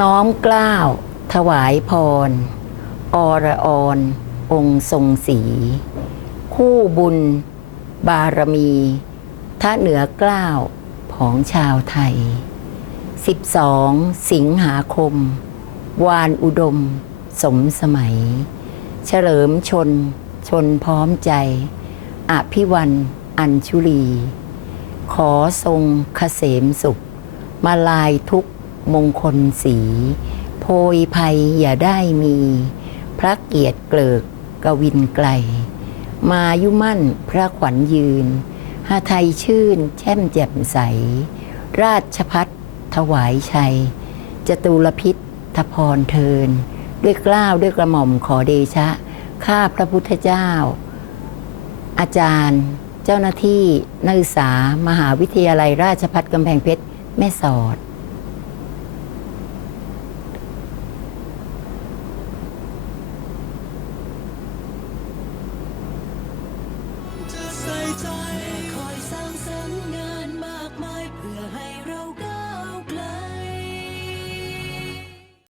น้อมกล้าว ถวายพร อรอรองค์ทรงศีคู่บุญ บารมีท่าเหนือกล้าวของชาวไทย 12 สิงหาคม วานอุดม สมสมัย เฉลิมชน ชนพร้อมใจ อภิวันอัญชุลี ขอทรงเกษมสุข มาลายทุก มงคลสี โพยภัยอย่าได้มี พระเกียรติเกลิกกวินไกล มายุมั่นพระขวัญยืนหาไทยชื่นแช่มแจ่มใส ราชพัฒถวายชัย จตุรพิษทพรเทิน ด้วยกล้าวด้วยกระหม่อมขอเดชะ ข้าพระพุทธเจ้า อาจารย์เจ้าหน้าที่นักศึกษามหาวิทยาลัยราชพัฒกำแพงเพชรแม่สอด